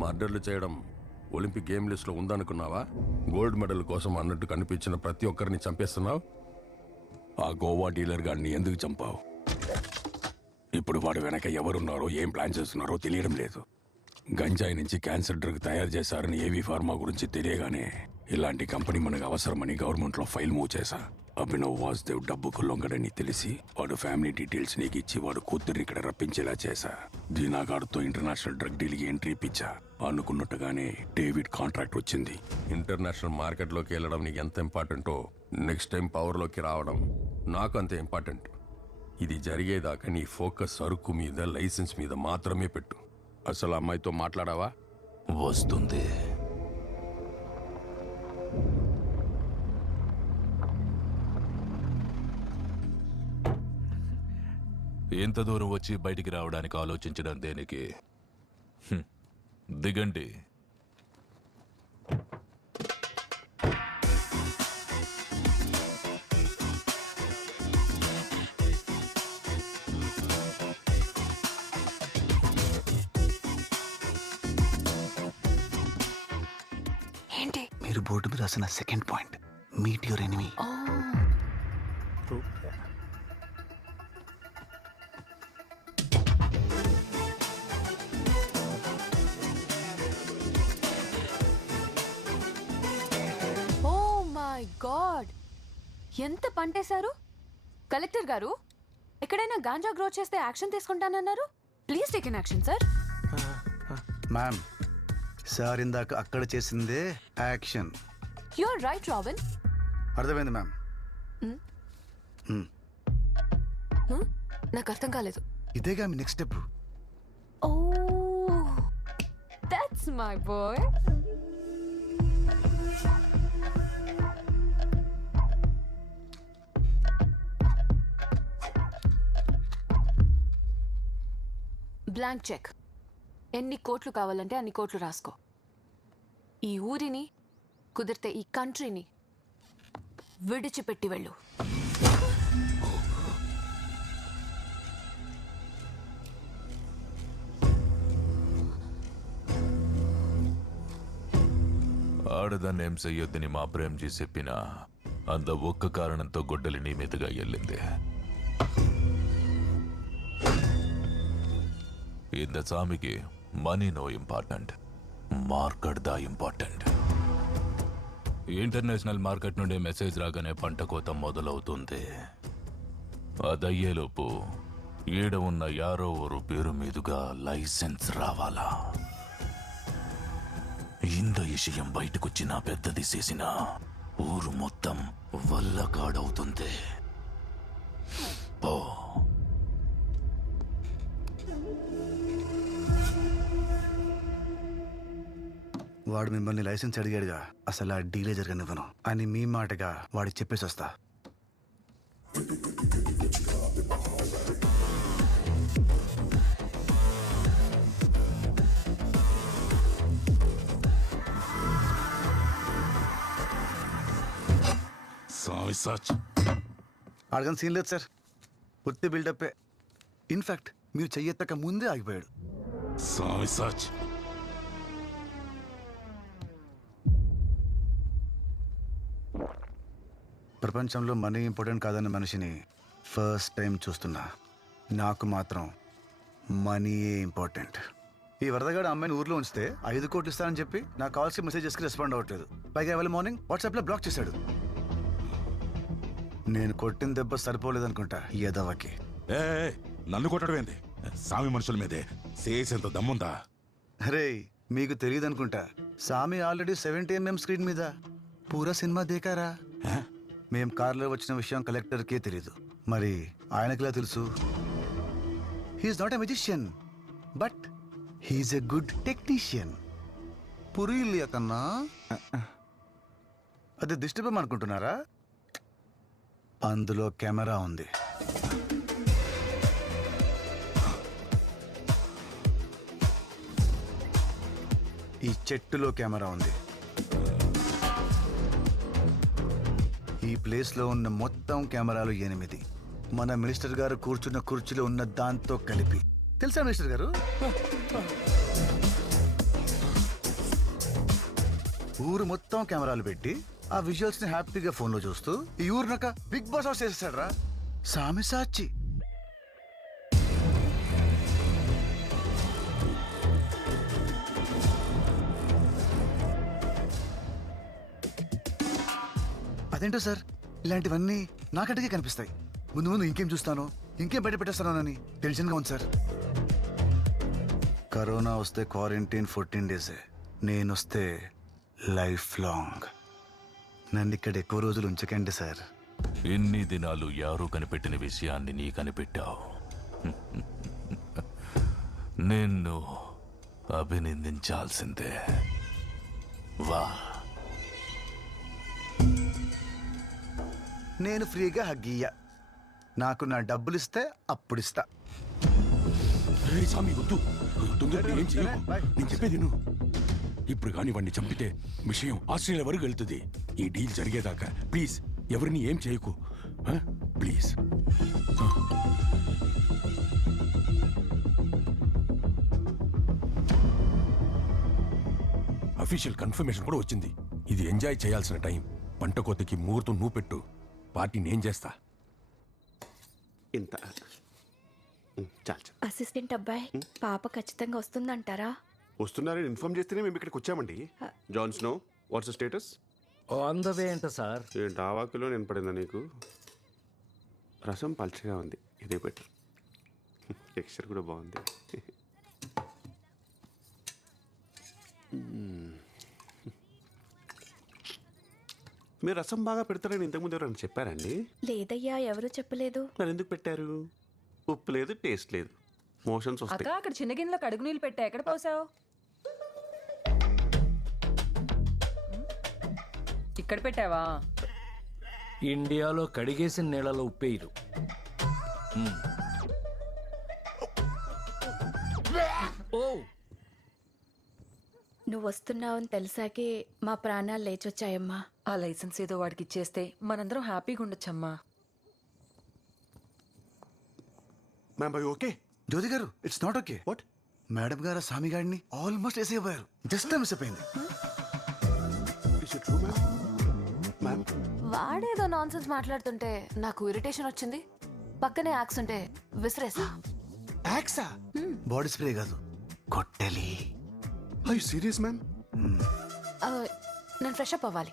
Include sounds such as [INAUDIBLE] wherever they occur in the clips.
మర్డర్లు చేయడం Olympic game లిస్ట్లో ఉందనుకున్నావా? గోల్డ్ మెడల్ కోసం అన్నట్టు కనిపించిన ప్రతి ఒక్కరిని చంపేస్తున్నావు? ఆ గోవా డీలర్ గారిని ఎందుకు చంపావు? ఇప్పుడు వాడు వెనక ఎవరున్నారో ఏం ప్లాన్ చేస్తున్నారో తెలియడం లేదు. గంజాయి నుంచి క్యాన్సర్ డ్రగ్ తయారు చేశారని ఏవి ఫార్మా గురించి తెలియగానే ఇలాంటి కంపెనీ మనకు అవసరమని గవర్నమెంట్లో ఫైల్ మూవ్ చేశా. అభినవ్ వాసుదేవ్ డబ్బుకు లొంగడని తెలిసి వాడు ఫ్యామిలీ డీటెయిల్స్ నీకు ఇచ్చి వాడు కూతుర్ని ఇక్కడ రప్పించేలా చేశా. దీనాగాడుతో ఇంటర్నేషనల్ డ్రగ్ డీల్కి ఎంట్రీ ఇప్పించా. అనుకున్నట్టుగానే డేవిడ్ కాంట్రాక్ట్ వచ్చింది. ఇంటర్నేషనల్ మార్కెట్లోకి వెళ్ళడం నీకు ఎంత ఇంపార్టెంటో నెక్స్ట్ టైం పవర్లోకి రావడం నాకు అంత ఇంపార్టెంట్. ఇది జరిగేదాకా నీ ఫోకస్ సరుకు మీద లైసెన్స్ మీద మాత్రమే పెట్టు. అసలు అమ్మాయితో మాట్లాడావా? వస్తుంది. ఇంత దూరం వచ్చి బయటికి రావడానికి ఆలోచించడం దేనికి? హ్మ్. దిగండి. ఏంటి? మీరు బోర్డు మీద రాసిన second point. Meet your enemy. God! ఎంత పంటేశారు కలెక్టర్ గారు ఎక్కడైనా గాంజా గ్రో చేస్తే action తీసుకుంటానన్నారు? Please take in action sir. Ma'am sir ఇందాక అక్కడ చేసిందే action. You are right Robin. అర్థమైంది మ్యామ్. నాకు అర్థం కాలేదు. ఇదేగా మీ next step oh that's my boy blank cheque. ఎన్ని కోట్లు కావాలంటే అన్ని కోట్లు రాసుకో. ఈ ఊరిని కుదిరితే ఈ కంట్రీని విడిచిపెట్టి వెళ్ళు. ఆడదాన్ని ఏం చెయ్యొద్దని మా ప్రేమ్జీ చెప్పిన అంత ఒక్క కారణంతో గొడ్డలి నీ మీదుగా వెళ్ళింది இந்த சாமிக்கு money no important market the important international market నుండి మెసేజ్ రాగానే పంట కోత మొదలవుతుంది అదయ్యేలోపు ఈడ ఉన్న యారో ఊరు పేరు మీదుగా లైసెన్స్ రావాలా ఇంత విషయం బయటకొచ్చిన పెద్దది చేసిన ఊరు మొత్తం వల్లకాడవుతుంది ఓ వాడు మిమ్మల్ని లైసెన్స్ అడిగాడుగా. అసలు ఆ డీలే జరగనివ్వను. అని మీ మాటగా వాడికి చెప్పేసి వస్తా. స్వామి సచ్ అడగని సీన్ లేదు సార్. పూర్తి బిల్డప్పే. ఇన్ఫాక్ట్ మీరు చెయ్యెత్తక ముందే ఆగిపోయాడు. స్వామి సచ్ ప్రపంచంలో మనీ ఇంపార్టెంట్ కాదన్న మనిషిని ఫస్ట్ టైం చూస్తున్నా. నాకు మాత్రం మనీయే ఇంపార్టెంట్. ఈ వరదగాడు అమ్మాయిని ఊర్లో ఉంచితే ఐదు కోట్లు ఇస్తానని చెప్పి నాకు కావాల్సిన మెసేజెస్కి రెస్పాండ్ అవ్వట్లేదు. పైగా ఇవాళ మార్నింగ్ వాట్సాప్లో బ్లాక్ చేశాడు. నేను కొట్టిన దెబ్బ సరిపోలేదనుకుంటా ఈ ఎదవకి ఏ నన్ను కొట్టడం ఏంది సామి మనుషుల మీదే. చేసేంత దమ్ముందా? అరే మీకు తెలియదు అనుకుంటా సామి ఆల్రెడీ సెవెంటీ ఎంఎం స్క్రీన్ మీద. పూరా సినిమా దేకారా? మేం కార్లో వచ్చిన విషయం కలెక్టర్కే తెలీదు. మరి ఆయనకిలా తెలుసు? He's not a magician but he's a good technician పురిల్లి కన్నా? అది దిష్టిబొమ్మ అనుకుంటున్నారా? అందులో కెమెరా ఉంది. ఈ చెట్టులో కెమెరా ఉంది. ఈ ప్లేస్లో ఉన్న మొత్తం కెమెరాలు ఎనిమిది. మన మినిస్టర్ గారు కూర్చున్న కుర్చీలో ఉన్న దాంతో కలిపి. తెలుసా మినిస్టర్ గారు? ఊరు మొత్తం కెమెరాలు పెట్టి ఆ విజువల్స్ని హ్యాపీగా ఫోన్లో చూస్తూ ఈ ఊరు బిగ్ బాస్ హౌస్ చేసేసాడు రా సామి సాచి అదేంటో సార్? ఇలాంటివన్నీ నాకంటకే కనిపిస్తాయి. ముందు ముందు ఇంకేం చూస్తానో ఇంకేం బయట పెట్టేస్తానోనని టెన్షన్గా ఉంది సార్. కరోనా వస్తే క్వారంటైన్ ఫోర్టీన్ డేసే. నేను వస్తే లైఫ్ లాంగ్. నన్ను ఇక్కడ ఎక్కువ రోజులు ఉంచకండి సార్. ఇన్ని దినాలు యారూ కనిపెట్టిన విషయాన్ని నీ కనిపెట్టావు? నిన్ను అభినందించాల్సిందే. వా. నేను ఫ్రీగా హగ్గీయ నాకు నా డబ్బులు ఇస్తే అప్పుడు ఇస్తా రే స్వామి వద్దు. తొందరగా ఏం చేయకు. బాయ్. నేను చెప్పేది నువ్వు ఇప్పుడు కానీ వాడిని చంపితే విషయం ఆస్ట్రేలియా వరకు వెళ్తుంది. ఈ డీల్ జరిగేదాకా. ప్లీజ్ ఎవరిని ఏం చేయకు? ప్లీజ్. అఫీషియల్ కన్ఫర్మేషన్ కూడా వచ్చింది. ఇది ఎంజాయ్ చేయాల్సిన టైం. పంట కోతకి ముహూర్తం నువ్వు పెట్టు. పార్టీ నేను చేస్తా ఇంత చాలు. అసిస్టెంట్ అబ్బాయి పాప ఖచ్చితంగా వస్తుందంటారా? వస్తున్నారని ఇన్ఫార్మ్ చేస్తేనే మేము ఇక్కడికి వచ్చామండి. Jon Snow what's status? On the way అంట సార్? ఏంటి ఆ వాకులో నేను పడిందా నీకు? రసం పల్చగా ఉంది. ఇదే బెటర్. [LAUGHS] టెక్స్చర్ కూడా బాగుంది. [LAUGHS] మీరు రసం బాగా పెడతారని ఇంతకుముందు ఎవరైనా చెప్పారండి? లేదయ్యా ఎవరు చెప్పలేదు. మరి ఎందుకు పెట్టారు? ఉప్పు లేదు టేస్ట్ లేదు. మోషన్స్ అక్క వస్తాయి అక్కడ చిన్న గిన్నెలో కడుగు నీళ్ళు పెట్టా. ఎక్కడ పోసావు? ఇక్కడ పెట్టావా? ఇండియాలో కడిగేసిన నీళ్ళలో ఉప్పేయరు. ఓ. నువ్వు వస్తున్నావని తెలిసాకే మా ప్రాణాలు లేచొచ్చాయమ్మా. ఆ లైసెన్స్ ఏదో వాడికి ఇచ్చేస్తే మనందరం హ్యాపీగా ఉండొచ్చమ్మా. మ్యామ్ బై ఓకే జ్యోతి గారు it's not okay what madam గారు స్వామి గారిని ఆల్మోస్ట్ వేసేయబోయారు. జస్ట్ మిస్ అయిపోయింది. Is it true ma'am ma'am వాడేదో నాన్సెన్స్ మాట్లాడుతుంటే నాకు ఇరిటేషన్ వచ్చింది. పక్కనే యాక్స్ ఉంటే విసిరేసా. యాక్సా బాడీ స్ప్రే కాదు. కొట్టెలి. ఐ సీరియస్ మ్యామ్ నేను ఫ్రెష్ అప్ అవ్వాలి.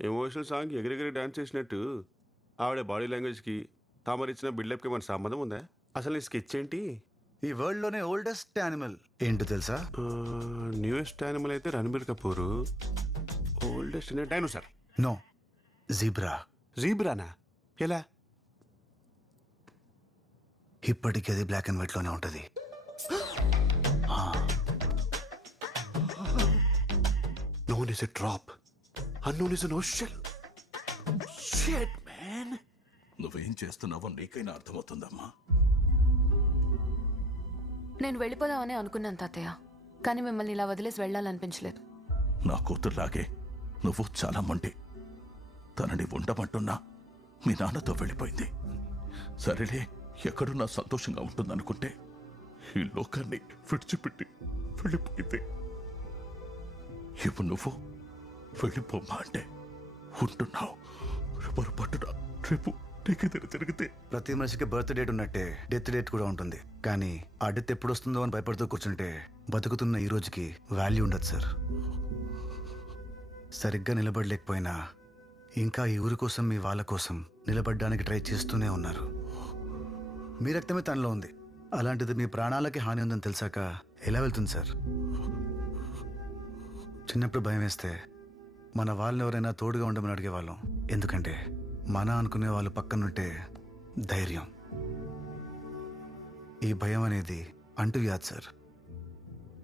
ఎమోషనల్ సాంగ్ ఎగిరెగిరి డాన్స్ చేసినట్టు. ఆవిడ బాడీ లాంగ్వేజ్కి తామరిచ్చిన బిల్డప్కి మన సంబంధం ఉందా? అసలు ఈ స్కెచ్ ఏంటి? ఈ వరల్డ్లోనే ఓల్డెస్ట్ యానిమల్. ఏంటో తెలుసా? న్యూయెస్ట్ యానిమల్ అయితే Ranbir Kapoor. Oldest dinosaur. No zebra. జీబ్రానా? ఎలా? ఇప్పటికీ అది బ్లాక్ అండ్ వైట్లోనే ఉంటది known is a drop unknown is an ocean shit man. నువ్వేం చేస్తున్నావో నీకైనా అర్థమవుతుందమ్మా. నేను వెళ్ళిపోదామని అనుకున్నాను తాతయ్య కానీ మిమ్మల్ని ఇలా వదిలేసి వెళ్ళాలనిపించలేదు. నా కూతుర్లాగే నువ్వు చాలా మండి. తనని ఉండమంటున్నా మీ నాన్నతో వెళ్ళిపోయింది. సరేలే ఎక్కడున్నా సంతోషంగా ఉంటుందనుకుంటే ఈ లోకాన్ని విడిచిపెట్టి వెళ్ళిపోయింది. ఇప్పుడు నువ్వు వెళ్ళిపోమ్మా అంటే. ఉంటున్నావు. పొరపాటున రేపు నీకెదురు జరిగితే. ప్రతి మనిషికి బర్త్ డేట్ ఉన్నట్టే డెత్ డేట్ కూడా ఉంటుంది. కానీ ఆ డెత్ ఎప్పుడు వస్తుందో అని భయపడుతూ కూర్చుంటే బతుకుతున్న ఈ రోజుకి వాల్యూ ఉండదు సార్. సరిగ్గా నిలబడలేకపోయినా ఇంకా ఈ ఊరి కోసం మీ వాళ్ళ కోసం నిలబడడానికి ట్రై చేస్తూనే ఉన్నారు. మీ రక్తమే తనలో ఉంది. అలాంటిది మీ ప్రాణాలకి హాని ఉందని తెలిసాక ఎలా వెళ్తుంది సార్? చిన్నప్పుడు భయం వేస్తే మన వాళ్ళని ఎవరైనా తోడుగా ఉండమని అడిగేవాళ్ళం. ఎందుకంటే మన అనుకునే వాళ్ళు పక్కనుంటే ధైర్యం. ఈ భయం అనేది అంటువ్యాధి సార్.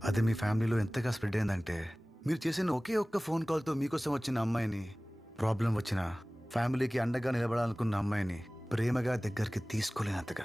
అది మీ ఫ్యామిలీలో ఎంతగా స్ప్రెడ్ అయిందంటే మీరు చేసిన ఒకే ఒక్క ఫోన్ కాల్తో మీకోసం వచ్చిన అమ్మాయిని ప్రాబ్లం వచ్చిన ఫ్యామిలీకి అండగా నిలబడాలనుకున్న అమ్మాయిని ప్రేమగా దగ్గరికి తీసుకోలేనంతగా.